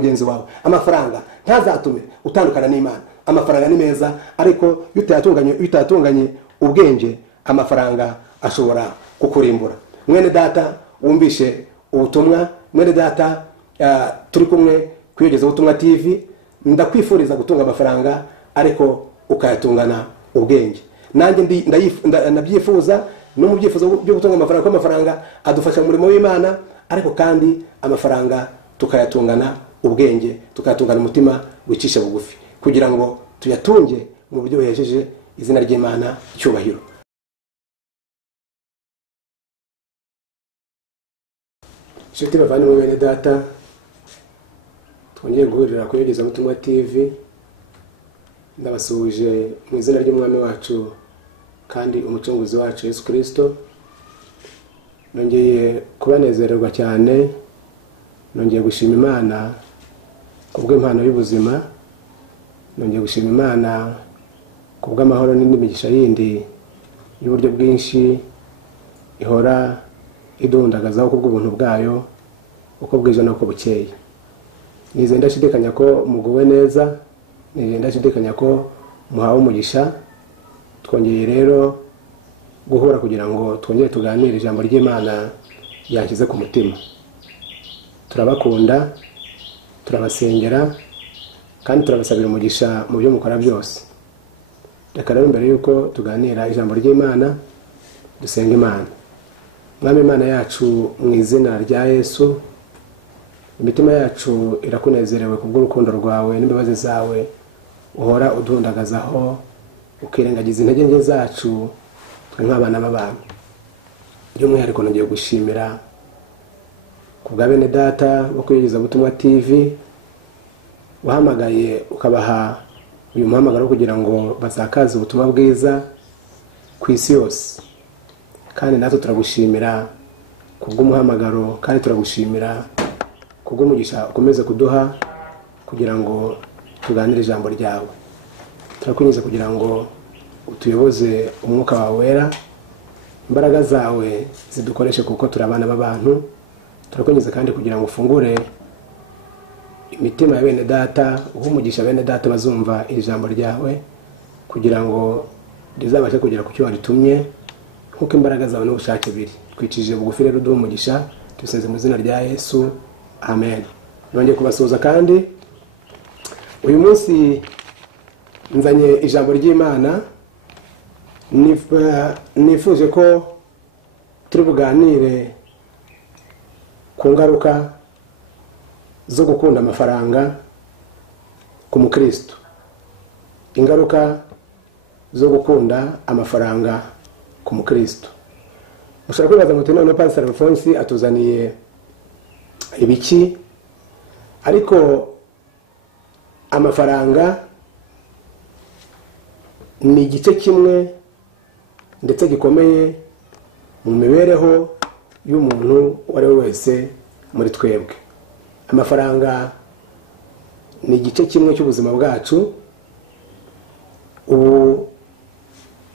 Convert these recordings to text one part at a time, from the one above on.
mugenzi wawe. Amafaranga ntazatume utandukana n'Imana. Amafaranga ni meza, ariko utayatunganye ubwenge, amafaranga ashobora kukurimbura. Mwene data wumvishe ubutumwa, mwene data turi kumwe kuyogeza ubutumwa TV, ndakwifuriza gutunga amafaranga ariko ukayatungana ubwenge. Nanjye ndabyifuza, no mu byifuzo byo gutunga amafaranga, ko amafaranga adufasha mu murimo w'Imana, ariko kandi amafaranga tukayatungana ubwenge, tukayatungana umutima wicisha bugufi, kugira ngo tuyatunge mu buryo buhesheje izina ry'Imana cyubahiro. Shiti bavandimwe bene data, twongeye guhurira ku Yogeza Butumwa TV. Ndabasuhuje mu izina ry'Umwami wacu kandi umucunguzi wacu Yesu Kristo. Nongeye kubanezererwa cyane, nongeye gushima Imana kubw'impano y'ubuzima, nongeye gushima Imana kubw'amahoro n'imigisha yindi y'uburyo bwinshi ihora idundagazaho kubw'ubuntu bwayo uko bwije n'uko bukeye. Nizeye ndashidikanya ko muguwe neza, nizeye ndashidikanya ko muhawe umugisha. Twongeye rero guhura kugira ngo twongere tuganire ijambo ry'Imana yanshyize ku mutima. Turabakunda, turabasengera kandi turabasabira umugisha mu byo mukora byose. Reka rero mbere yuko tuganira ijambo ry'Imana dusenga Imana. Mwami Imana yacu, mu izina rya Yesu, imitima yacu irakunezerewe kubw'urukundo rwawe n'imbabazi zawe uhora udundagazaho, ukirengagiza intege nke zacu twe nk'abana b'abantu. By'umwihariko nongeye gushimira kubwa bene data bo ku Yogeza Butumwa TV, wahamagaye ukabaha uyu muhamagaro kugira ngo bazakaze ubutumwa bwiza ku isi yose. Kandi natwe turagushimira kubw'umuhamagaro, kandi turagushimira kubw'umugisha ukomeze kuduha kugira ngo tuganire ijambo ryawe. Turakunyuze kugira ngo utuyoboze umwuka wawe wera, imbaraga zawe zidukoreshe kuko turabana b'abantu. Turakunyuze kandi kugira ngo ufungure imitima ya bene data, umugisha bene data bazumva iri jambo ryawe, kugira ngo rizabashe kugera ku cyo waritumye nkuko imbaraga zawe n'ubushake biri. Twicishije bugufi rero duhe umugisha, tubisenze mu izina rya Yesu, amen. Nongeye kubasuhuza kandi uyu munsi nzanye ijambo ry'Imana. Nifuje ko turi buganire ku ngaruka zo gukunda amafaranga ku mukristo. Ingaruka zo gukunda amafaranga ku mukristo. Mushaka kwibaza muti none Pastor Alphonse atuzaniye ibiki? Ariko amafaranga ni igice kimwe ndetse gikomeye mu mibereho y'umuntu wari wese muri twebwe. Amafaranga ni igice kimwe cy'ubuzima bwacu. Ubu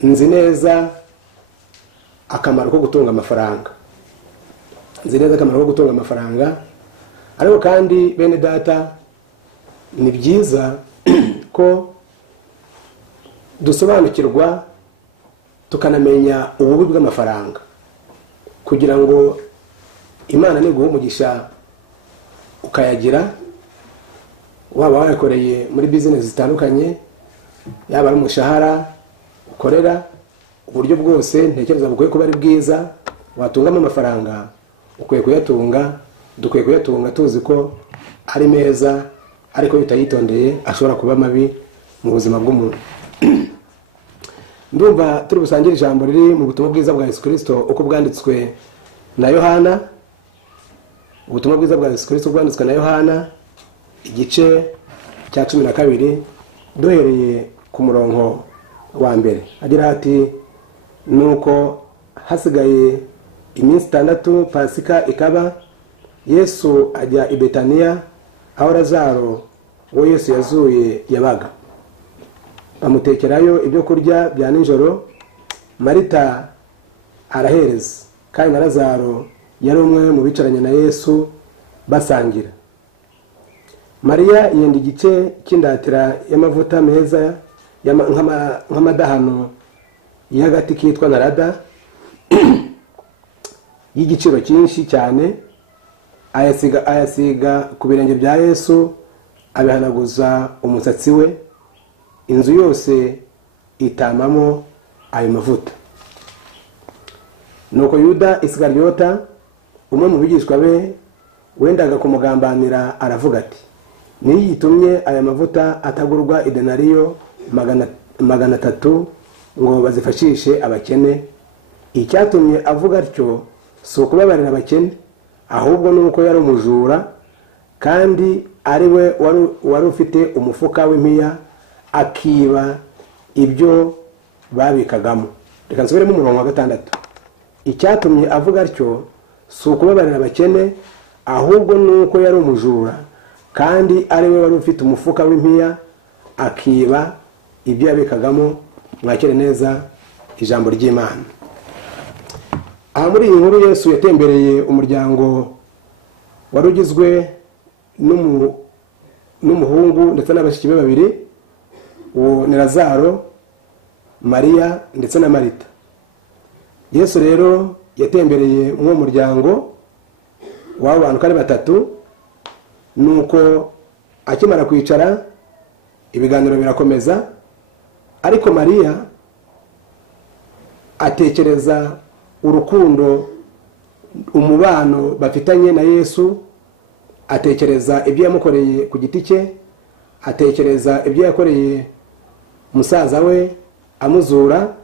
nzi neza akamaro ko gutunga amafaranga, nzi neza akamaro ko gutunga amafaranga. Ariko kandi bene data, ni byiza ko dusobanukirwa tukanamenya ububi bw'amafaranga, kugira ngo Imana niguha umugisha ukayagira, waba wayakoreye muri business zitandukanye, yaba ari umushahara ukorera, uburyo bwose ntekereza bukwiye kuba ari bwiza, watungamo amafaranga ukwiye kuyatunga. Dukwiye kuyatunga tuzi ko ari meza, ariko bitayitondeye ashobora kuba mabi mu buzima bw'umuntu. Ndumva turi busangira ijambo riri mu butumwa bwiza bwa Yesu Kristo uko bwanditswe na Yohana. Ubutumwa bwiza bwa Yesu Kristo bwanditswe na Yohana, igice cya 12, duhereye ku murongo wa mbere. Agira ati, nuko hasigaye iminsi 6 Pasika ikaba, Yesu ajya i Betaniya aho Lazaro uwo Yesu yazuye yabaga. Bamutekerayo ibyo kurya bya nijoro. Marita arahereza, kandi na Lazaro yari umwe mu bicaranye na Yesu basangira. Mariya yenda igice cy'indatira y'amavuta meza nk'amadahano y'agati kitwa narada y'igiciro cyinshi cyane, ayasiga ku birenge bya Yesu, abihanaguza umusatsi we, inzu yose itamamo ayo mavuta. Nuko Yuda Isikariyota, umwe mu bigishwa be wendaga kumugambanira, aravuga ati, niyo gitumye aya mavuta atagurwa idenariyo 300 ngo bazifashishe abakene. Icyatumye avuga atyo si ukubabarira abakene, ahubwo nuko yari umujura, kandi ari we wari ufite umufuka w'impiya akiba ibyo babikagamo. Reka nsubiremo umurongo wa 6. Icyatumye avuga atyo si ukubabarira abakene, ahubwo nuko yari umujura, kandi ari we wari ufite umufuka w'impiya akiba ibyo yabikagamo. Mwakire neza ijambo ry'Imana. Aha muri iyi nkuru Yesu yatembereye umuryango wari ugizwe n'umuhungu ndetse n'abashiki be babiri, uwo ni Lazaro, Mariya ndetse na Marita. Yesu rero yatembereye mu muryango w'abo bantu kari batatu. Nuko akimara kwicara ibiganiro birakomeza, ariko Mariya atekereza urukundo, umubano bafitanye na Yesu, atekereza ibyo yamukoreye ku giti cye, atekereza ibyo yakoreye musaza we amuzura,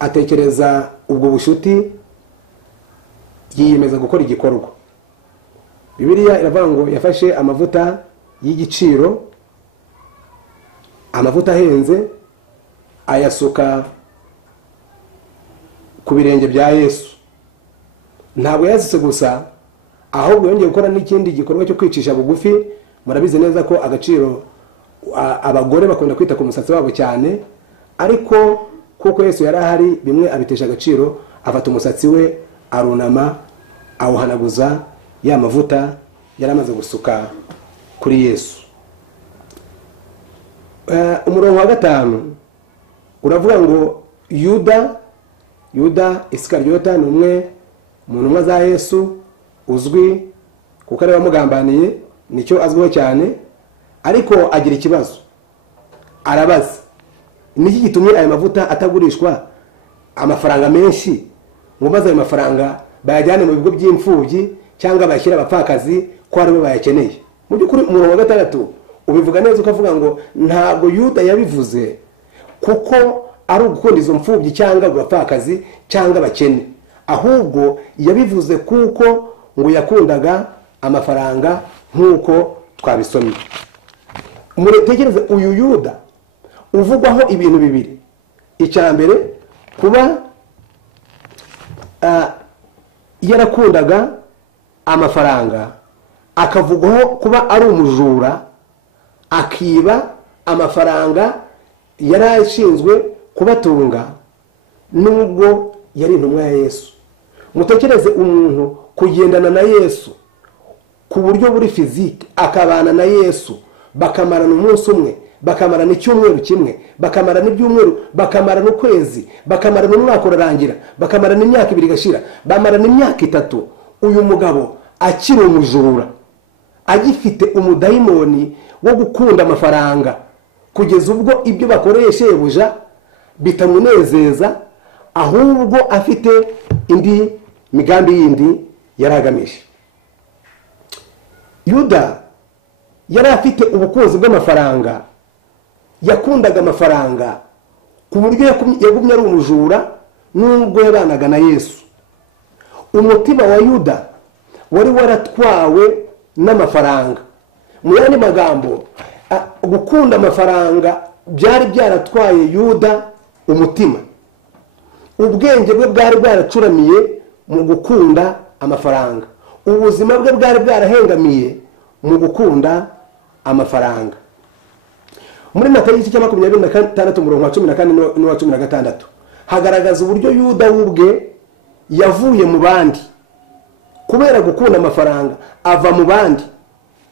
atekereza ubwo bushuti, yiyemeza gukora igikorwa. Bibiliya iravuga ngo yafashe amavuta y'igiciro, amavuta ahenze, ayasuka ku birenge bya Yesu. Ntabwo yazise gusa, ahubwo yongeye gukora n'ikindi gikorwa cyo kwicisha bugufi. Murabizi neza ko agaciro abagore bakunda kwita ku musatsi wabo cyane, ariko kuko Yesu yari ahari, bimwe abitesha agaciro, afata umusatsi we arunama awuhanaguza ya mavuta yari amaze gusuka kuri Yesu. Umurongo wa 5 uravuga ngo Yuda Isikariyota ni umwe mu ntumwa za Yesu, uzwi kuko ari wamugambaniye, nicyo azwiho cyane. Ariko agira ikibazo, arabaza, niki gitumye aya mavuta atagurishwa amafaranga menshi, ngo maze ayo mafaranga bayajyane mu bigo by'imfubyi cyangwa bashyira abapfakazi ko ari bo bayakeneye. Mu by'ukuri umurongo wa 6 ubivuga neza, ukavuga ngo ntabwo Yuda yabivuze kuko ari ugukunda izo mfubyi cyangwa abapfakazi cyangwa abakene, ahubwo yabivuze kuko ngo yakundaga amafaranga nk'uko twabisomye. Muretekereze uyu Yuda uvugwaho ibintu bibiri. Icya mbere, kuba yarakundaga amafaranga, akavugwaho kuba ari umujura, akiba amafaranga yari ashinzwe kubatunga, nubwo yari intumwa ya Yesu. Mutekereze umuntu kugendana na Yesu ku buryo buri fizike, akabana na Yesu, bakamarana umunsi umwe, bakamarana icyumweru kimwe, bakamarana ibyumweru, bakamarana ukwezi, bakamarana umwaka urarangira, bakamarana imyaka 2 igashira, bamarana imyaka 3. Uyu mugabo akiri umujura, agifite umudayimoni wo gukunda amafaranga, kugeza ubwo ibyo bakoresha yebuja bitamunezeza, ahubwo afite indi migambi yindi yaragamije. Yuda yari afite ubukunzi bw'amafaranga, yakundaga amafaranga ku buryo yagumye ari umujura nubwo yabanaga na Yesu. Umutima wa Yuda wari waratwawe n'amafaranga. Mu yandi magambo, gukunda amafaranga byari byaratwaye Yuda umutima. Ubwenge bwe bwari bwaracuramiye mu gukunda amafaranga. Ubuzima bwe bwari bwarahengamiye mu gukunda amafaranga. Muri Matayo 26 umurongo wa 14 n'uwa 16 hagaragaza uburyo Yuda ubwe yavuye mu bandi kubera gukunda amafaranga, ava mu bandi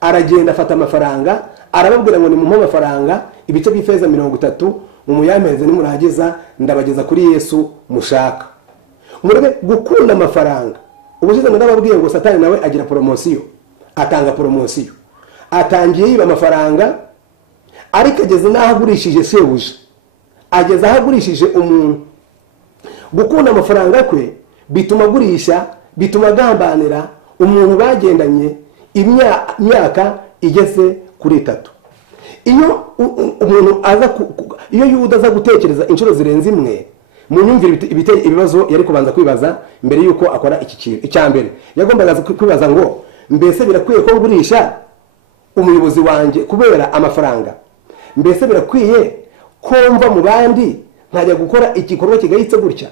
aragenda afata amafaranga, arababwira ngo nimumpe amafaranga ibice by'ifeza 30 mumuyampeze nimurangiza ndabageza kuri Yesu mushaka. Murebe gukunda amafaranga. Ubushize ndababwiye ngo Satani nawe agira promosiyo, atanga promosiyo. Atangiye yiba amafaranga, ariko ageze naho agurishije shebuja, ageze aho agurishije umuntu. Gukunda amafaranga kwe bituma agurisha, bituma agambanira umuntu bagendanye imyaka igeze kuri 3. Iyo umuntu iyo Yuda aza gutekereza inshuro zirenze imwe, munyumvire ibibazo yari kubanza kwibaza mbere yuko akora iki kintu. Icyambere yagombaga kwibaza ngo mbese birakwiye ko ngurisha umuyobozi wanje kubera amafaranga? Mbese birakwiye ko mva mu bandi nkajya gukora igikorwa kigayitse gutya?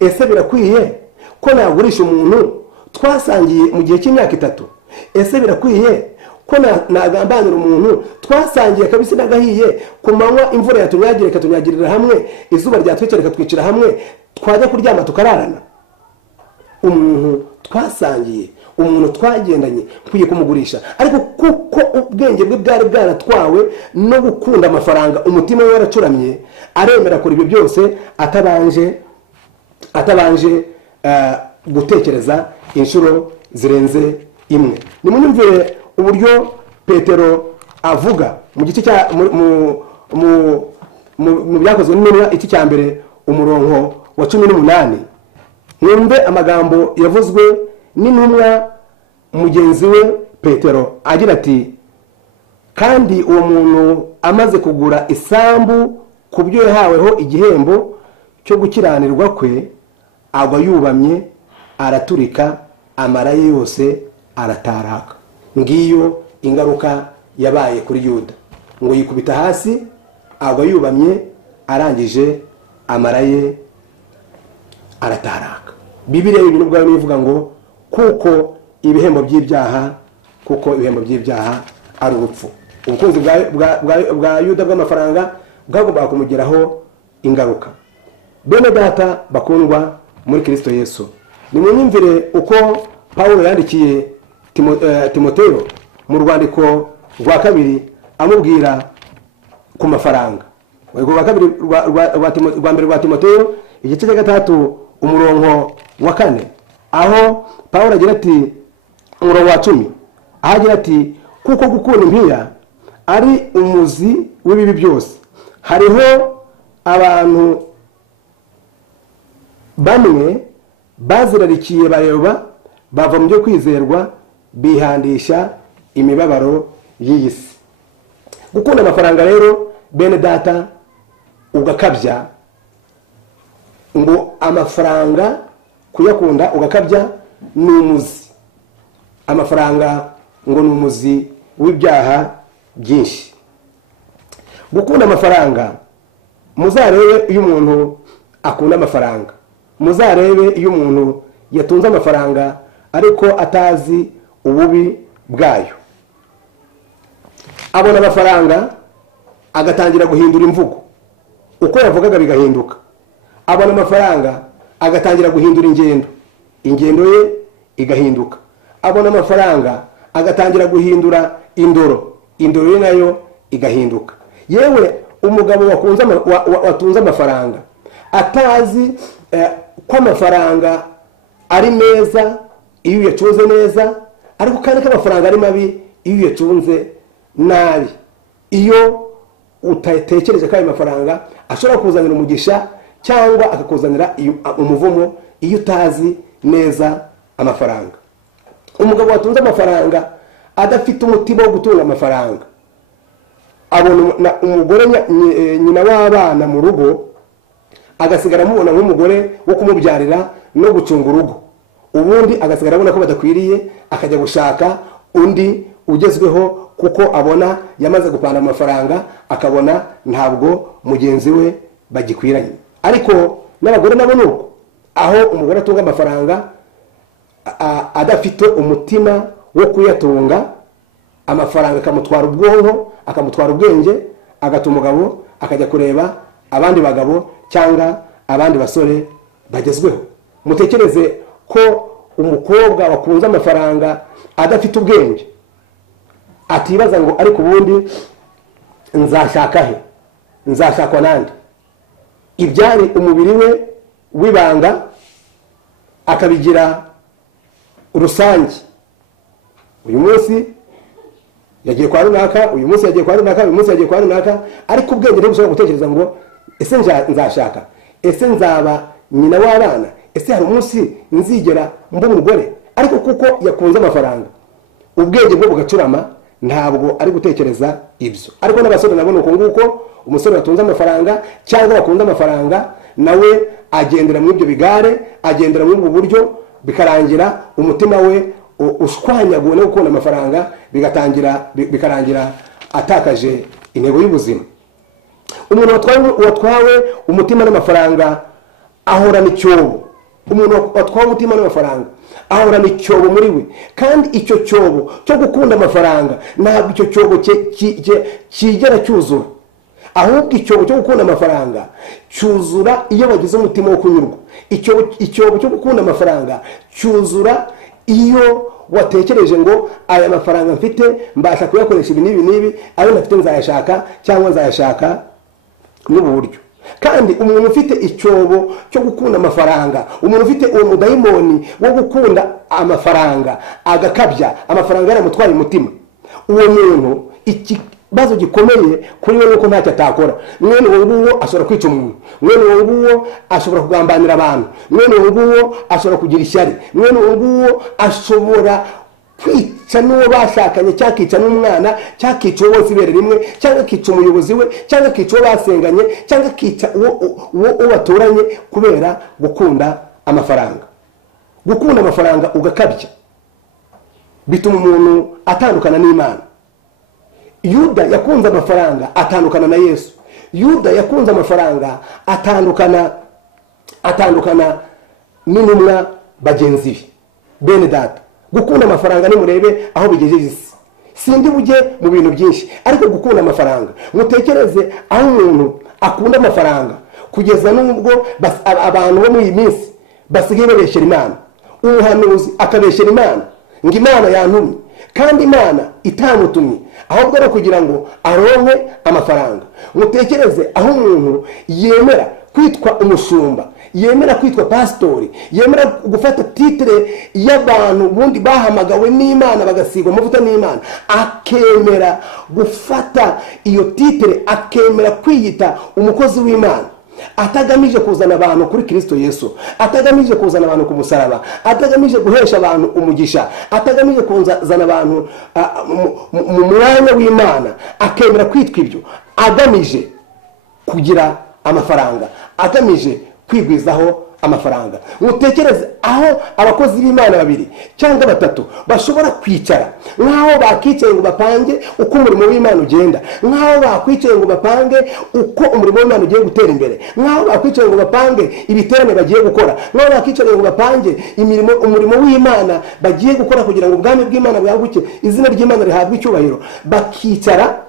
Ese birakwiye ko nagurisha umuntu twasangiye mu gihe cy'imyaka 3? Ese birakwiye ko nagambanira umuntu twasangiye kabisa nagahiye ku manywa imvura yatunyagire katunyagirira hamwe, izuba ryatwicare katwicira hamwe, twajya kuryama tukararana? Umuntu twasangiye, umuntu twagendanye nkwiye kumugurisha? Ariko kuko ubwenge bwe bwari bwaratwawe no gukunda amafaranga, umutima we waracuramye, aremera kuri ibyo byose atabanje gutekereza inshuro zirenze imwe. Nimunyumvire uburyo Petero avuga mu gice cya mu byakozwe n'intumwa iki cya mbere umurongo wa 18. Mwumve amagambo yavuzwe n'intumwa mugenzi we Petero agira ati, kandi uwo muntu amaze kugura isambu ku byo yahaweho igihembo cyo gukiranirwa kwe, agwa yubamye araturika, amara ye yose arataraka. Ngiyo ingaruka yabaye kuri Yuda, ngo yikubita hasi, agwa yubamye, arangije amara ye arataraka. Bibiliya y'ibintu bwayo nivuga ngo kuko ibihembo by'ibyaha ari urupfu. Ubukunzi bwa Yuda bw'amafaranga bwagombaga kumugeraho ingaruka. Bene data bakundwa muri Kristo Yesu, nimunyumvire uko Paulo yandikiye Timoteyo mu rwandiko rwa 2 amubwira ku mafaranga. Rwa mbere rwa Timoteyo igice cya 3 umurongo wa 4, aho Paulo agira ati umurongo wa 10, aho agira ati kuko gukunda impiya ari umuzi w'ibibi byose. Hariho abantu bamwe bazirarikiye bayoba, bava mu byo kwizerwa, bihandisha imibabaro y'iyi si. Gukunda amafaranga rero bene data ugakabya, ngo amafaranga kuyakunda ugakabya ni umuzi. Amafaranga ngo ni umuzi w'ibyaha byinshi. Gukunda amafaranga, muzarebe iyo umuntu akunda amafaranga, muzarebe iyo umuntu yatunze amafaranga ariko atazi ububi bwayo. Abona amafaranga agatangira guhindura imvugo, uko yavugaga bigahinduka. Abona amafaranga agatangira guhindura ingendo ye igahinduka. Abona amafaranga agatangira guhindura indoro ye nayo igahinduka. Yewe umugabo watunze amafaranga atazi ko amafaranga ari meza iyo uyacunze neza, ariko kandi ko amafaranga ari mabi iyo uyacunze nabi. Iyo utatekereje ko ayo mafaranga ashobora kuzanira umugisha cyangwa akakuzanira umuvumo iyo utazi neza amafaranga. Umugabo watunze amafaranga adafite umutima wo gutunga amafaranga, abona umugore nyina w'abana mu rugo, agasigara amubona nk'umugore wo kumubyarira no gucunga urugo, ubundi agasigara abona ko badakwiriye, akajya gushaka undi ugezweho kuko abona yamaze gupanda amafaranga, akabona ntabwo mugenzi we bagikwiranye. Ariko n'abagore nabo nuko, aho umugore atunga amafaranga adafite umutima wo kuyatunga, amafaranga akamutwara ubwonko, akamutwara ubwenge, agatuma umugabo akajya kureba abandi bagabo cyangwa abandi basore bagezweho. Mutekereze ko umukobwa wakunze amafaranga adafite ubwenge, atibaza ngo ariko ubundi nzashaka he, nzashakwa nande. Ibyari umubiri we wibanga akabigira rusange. Uyu munsi yagiye kwa runaka, uyu munsi yagiye kwa runaka, uyu munsi yagiye kwa runaka, ariko ubwenge bwo gushobora gutekereza ngo ese nzashaka, ese nzaba nyina w'abana, ese hari umunsi nzigera mba umugore. Ariko kuko yakunze amafaranga, ubwenge bwo bugacurama, ntabwo ari gutekereza ibyo. Ariko n'abasore nabone uko nguko, umusore watunze amafaranga cyangwa wakunze amafaranga nawe agendera muri ibyo bigare, agendera muri ubu buryo, bikarangira umutima we ushwanyaguwe no gukunda amafaranga, bikarangira atakaje intego y'ubuzima. Umuntu watwawe umutima n'amafaranga ahorana icyobo. Umuntu watwawe umutima n'amafaranga ahorana icyobo muri we, kandi icyo cyobo cyo gukunda amafaranga ntabwo icyo cyobo kigera cyuzura. Ahubwo icyobo cyo gukunda amafaranga cyuzura iyo bagize umutima wo kunyurwa. Icyobo cyo gukunda amafaranga cyuzura iyo watekereje ngo aya mafaranga mfite mbasha kuyakoresha ibi n'ibi, ayo ntafite nzayashaka cyangwa nzayashaka n'ubu buryo. Kandi umuntu ufite icyobo cyo gukunda amafaranga, umuntu ufite uwo mudayimoni wo gukunda amafaranga agakabya amafaranga yaramutwaye umutima, uwo muntu ikibazo gikomeye kuri we nuko ntacyo atakora. Mwene uwo nguwo ashobora kwica umuntu, mwene uwo nguwo ashobora kugambanira abantu, mwene uwo nguwo ashobora kugira ishyari, mwene uwo nguwo ashobora kwica n'uwo bashakanye, cyangwa akica n'umwana, cyangwa akica uwo bose ibere rimwe, cyangwa akica umuyobozi we, cyangwa akica uwo basenganye, cyangwa akica uwo baturanye, kubera gukunda amafaranga. Gukunda amafaranga ugakabya bituma umuntu atandukana n'Imana. Yuda yakunze amafaranga atandukana na Yesu. Yuda yakunze amafaranga atandukana n'intumwa bagenzi be. Bene data, gukunda amafaranga nimurebe aho bigejeje isi. Sindi bujye mu bintu byinshi, ariko gukunda amafaranga, mutekereze aho umuntu akunda amafaranga kugeza n'ubwo abantu bo muri iyi minsi basigaye babeshyera Imana. Umuhanuzi akabeshyera Imana ngo Imana yantumye, kandi Imana itamutumye, ahubwo ari kugira ngo aronke amafaranga. Mutekereze aho umuntu yemera kwitwa umushumba, yemera kwitwa pastori, yemera gufata titre y'abantu bundi bahamagawe n'Imana bagasigwa amavuta n'Imana, akemera gufata iyo titre, akemera kwiyita umukozi w'Imana, atagamije kuzana abantu kuri Kristo Yesu, atagamije kuzana abantu ku musaraba, atagamije guhesha abantu umugisha, atagamije kuzana abantu mu mwanya w'Imana, akemera kwitwa ibyo, agamije kugira amafaranga, agamije kwigwizaho amafaranga. Mutekereze aho abakozi b'Imana babiri cyangwa batatu bashobora kwicara, nk'aho bakicaye ngo bapange uko umurimo w'Imana ugenda, nk'aho bakwicaye ngo bapange uko umurimo w'Imana ugiye gutera imbere, nk'aho bakwicaye ngo bapange ibiterane bagiye gukora, nk'aho bakicaye ngo bapange umurimo w'Imana bagiye gukora kugira ngo ubwami bw'Imana bwaguke, izina ry'Imana rihabwe icyubahiro. Bakicara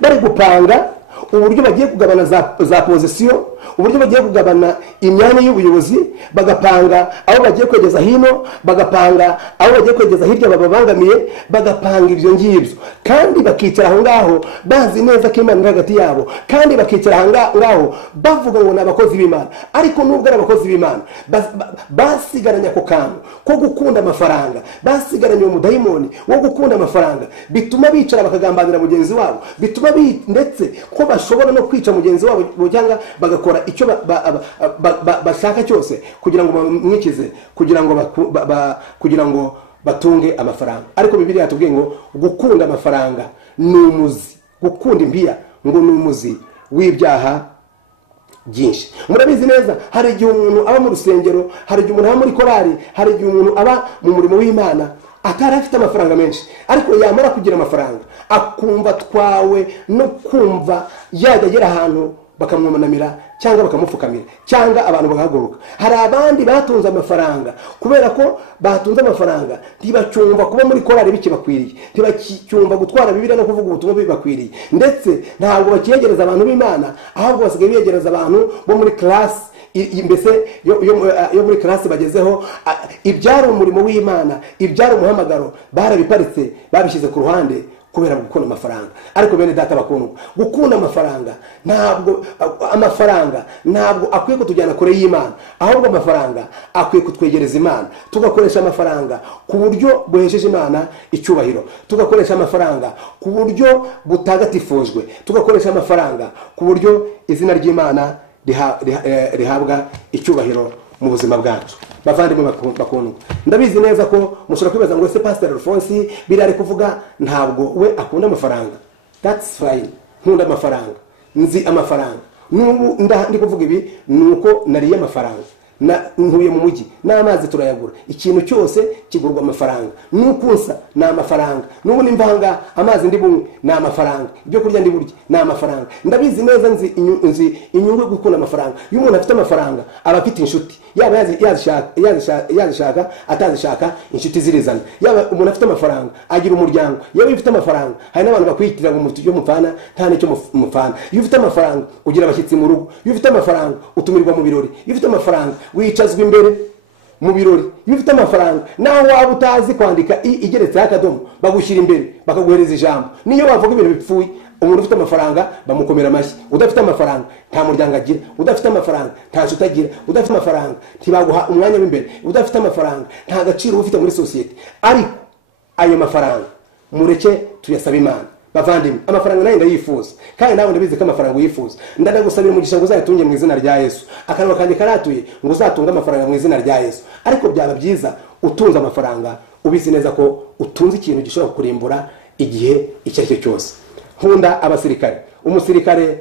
bari gupanga uburyo bagiye kugabana za pozisiyo, uburyo bagiye kugabana imyanya y'ubuyobozi, bagapanga aho bagiye kwegeza hino, bagapanga aho bagiye kwegeza hirya bababangamiye, bagapanga ibyo ngibyo, kandi bakicara aho ngaho bazi neza ko Imana iri hagati yabo, kandi bakicara aho ngaho bavuga ngo ni abakozi b'Imana. Ariko nubwo ari abakozi b'Imana, basigaranye ako kantu ko gukunda amafaranga, basigaranye uwo mudayimoni wo gukunda amafaranga, bituma bicara bakagambanira mugenzi wabo, bituma ndetse ko bashobora no kwica mugenzi wabo, cyangwa bagakora icyo bashaka cyose kugira ngo bamwikize, kugira ngo batunge amafaranga. Ariko Bibiliya yatubwiye ngo gukunda amafaranga ni umuzi, gukunda impiya ngo ni umuzi w'ibyaha byinshi. Murabizi neza, hari igihe umuntu aba mu rusengero, hari igihe umuntu aba muri korari, hari igihe umuntu aba mu murimo w'Imana atari afite amafaranga menshi, ariko yamara kugira amafaranga akumva twawe no kumva yajya agera ahantu bakamwunamira cyangwa bakamupfukamira cyangwa abantu bagahaguruka. Hari abandi batunze amafaranga, kubera ko batunze amafaranga ntibacyumva kuba muri korari bikibakwiriye, ntibacyumva gutwara Bibiliya no kuvuga ubutumwa bibakwiriye, ndetse ntabwo bakiyegereza abantu b'Imana, ahubwo basigaye biyegereza abantu bo muri class, mbese yo muri class bagezeho. Ibyari umurimo w'Imana, ibyari umuhamagaro barabiparitse, babishyize ku ruhande kubera gukunda amafaranga. Ariko bene data bakundwa, gukunda amafaranga ntabwo akwiye kutujyana kure y'Imana, ahubwo amafaranga akwiye kutwegereza Imana. Tugakoresha amafaranga ku buryo buhesheje Imana icyubahiro, tugakoresha amafaranga ku buryo butagatifujwe, tugakoresha amafaranga ku buryo izina ry'Imana rihabwa icyubahiro mu buzima bwacu. Bavandimwe bakundwa, ndabizi neza ko mushobora kwibaza ngo ese Pastor Alphonse birari kuvuga ntabwo we akunda amafaranga. That's fine, nkunda amafaranga, nzi amafaranga. N'ubu ndi kuvuga ibi nuko nariye amafaranga, ntuye mu mujyi, n'amazi turayagura, ikintu cyose kigurwa amafaranga. Nukunsa ni amafaranga, n'ubu nimvanga amazi ndi bunywe ni amafaranga, ibyo kurya ndi burya ni amafaranga. Ndabizi neza nzi inyungu yo gukunda amafaranga. Iyo umuntu afite amafaranga aba afite inshuti, yaba yazishaka atazishaka, inshuti zirizana. Yaba umuntu afite amafaranga agira umuryango. Yaba ufite amafaranga hari n'abantu bakwiyitirira ngo mufite ibyo mupfana nta n'icyo mupfana. Iyo ufite amafaranga ugira abashyitsi mu rugo, iyo ufite amafaranga utumirwa mu birori, iyo ufite amafaranga wicazwa imbere mu birori. Iyo ufite amafaranga naho waba utazi kwandika igeretseho akadomo bagushyira imbere bakaguhereza ijambo. Niyo wavuga ibintu bipfuye, umuntu ufite amafaranga bamukomera amashyi. Udafite amafaranga nta muryango agira, udafite amafaranga nta nshuti agira, udafite amafaranga ntibaguha umwanya w'imbere, udafite amafaranga nta gaciro ufite muri sosiyete. Ariko ayo mafaranga mureke tuyasaba Imana. Bavandimwe, amafaranga nayo ndayifuza, kandi nawe ndabizi ko amafaranga uyifuza. Ndagusabira umugisha ngo uzayatunge mu izina rya Yesu. Akanwa kanjye karatuye ngo uzatunge amafaranga mu izina rya Yesu. Ariko byaba byiza utunze amafaranga ubizi neza ko utunze ikintu gishobora kukurimbura igihe icyo ari cyo cyose. Nkunda abasirikare. Umusirikare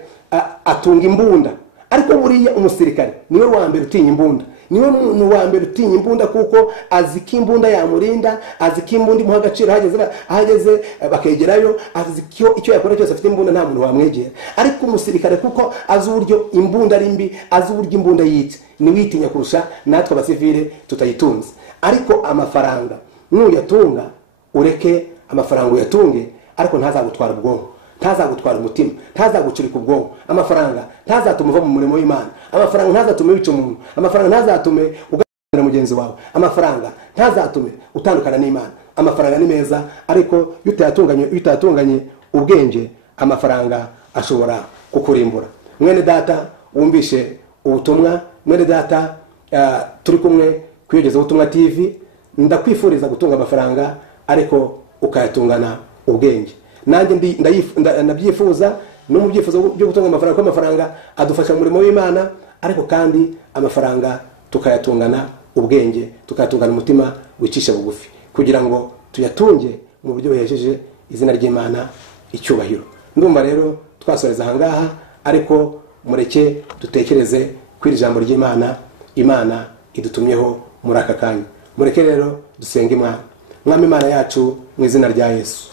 atunga imbunda, ariko buriya umusirikare niwe wa mbere utinya imbunda. Niwe muntu wa mbere utinya imbunda, kuko azi ko imbunda yamurinda, azi ko imbunda imuha agaciro ahageze bakegerayo, azi ko icyo yakora cyose afite imbunda nta muntu wamwegera. Ariko umusirikare kuko azi uburyo imbunda ari mbi, azi uburyo imbunda yica, niwe yitinya kurusha natwe abasivile tutayitunze. Ariko amafaranga nuyatunga, ureke amafaranga uyatunge, ariko ntazagutwara ubwonko, ntazagutwara umutima, ntazagucurika ubwonko. Amafaranga ntazatume uva mu murimo w'Imana, amafaranga ntazatume wica umuntu, amafaranga ntazatume uganira mugenzi wawe, amafaranga ntazatume utandukana n'Imana. Amafaranga ni meza, ariko iyo utayatunganye ubwenge, amafaranga ashobora kukurimbura. Mwene data wumvishe ubutumwa, mwene data turi kumwe kuyogeza ubutumwa TV, ndakwifuriza gutunga amafaranga ariko ukayatungana ubwenge. Nanjye ndabyifuza, no mu byifuzo byo gutunga amafaranga, ko amafaranga adufasha mu murimo w'Imana, ariko kandi amafaranga tukayatungana ubwenge, tukayatungana umutima wicisha bugufi, kugira ngo tuyatunge mu buryo buhesheje izina ry'Imana icyubahiro. Ndumva rero twasoreza ahangaha, ariko mureke dutekereze kw'iri jambo ry'Imana Imana idutumyeho muri aka kanya. Mureke rero dusenga Imana. Mwami Imana yacu, mu izina rya Yesu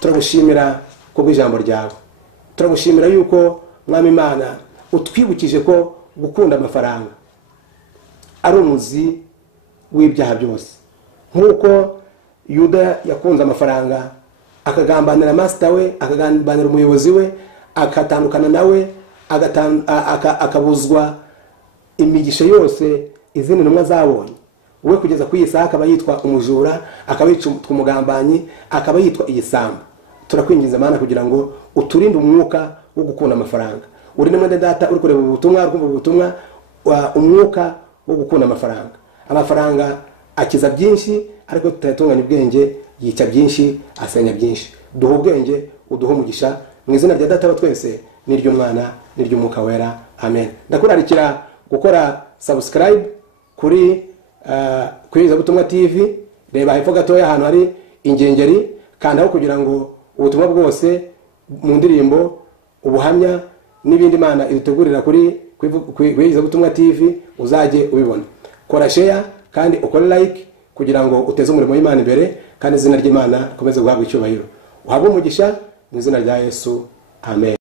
turagushimira kubw'ijambo ryawe. Turagushimira yuko Mwami Imana utwibukije ko gukunda amafaranga ari umuzi w'ibyaha byose. Nk'uko Yuda yakunze amafaranga, akagambanira master we, akagambanira umuyobozi we, akatandukana nawe, akabuzwa imigisha yose izindi ntumwa zabonye, we kugeza ku isaha akaba yitwa umujura, akaba yitwa umugambanyi, akaba yitwa igisambo. Turakwinginze Mana kugira ngo uturinde umwuka wo gukunda amafaranga. Uri mwene data uri kureba ubutumwa, uri kumva ubutumwa, umwuka wo gukunda amafaranga. Amafaranga akiza byinshi, ariko tutayatunganya ubwenge yica byinshi, asenya byinshi. Duha ubwenge, uduha umugisha, mu izina rya Data wa twese n'iry'Umwana n'iry'Umwuka wera, amen. Ndakurarikira gukora subscribe kuri kuyogeza ubutumwa TV. Reba hepfo gatoya ahantu hari ingengeri, kandaho kugira ngo ubutumwa bwose mu ndirimbo, ubuhamya n'ibindi Imana idutegurira kuri kuyogeza ubutumwa TV uzajye ubibona. Kora share kandi ukore like kugira ngo uteze umurimo w'Imana imbere, kandi izina ry'Imana rikomeze guhabwa icyubahiro. Uhabwe umugisha mu izina rya Yesu, amen.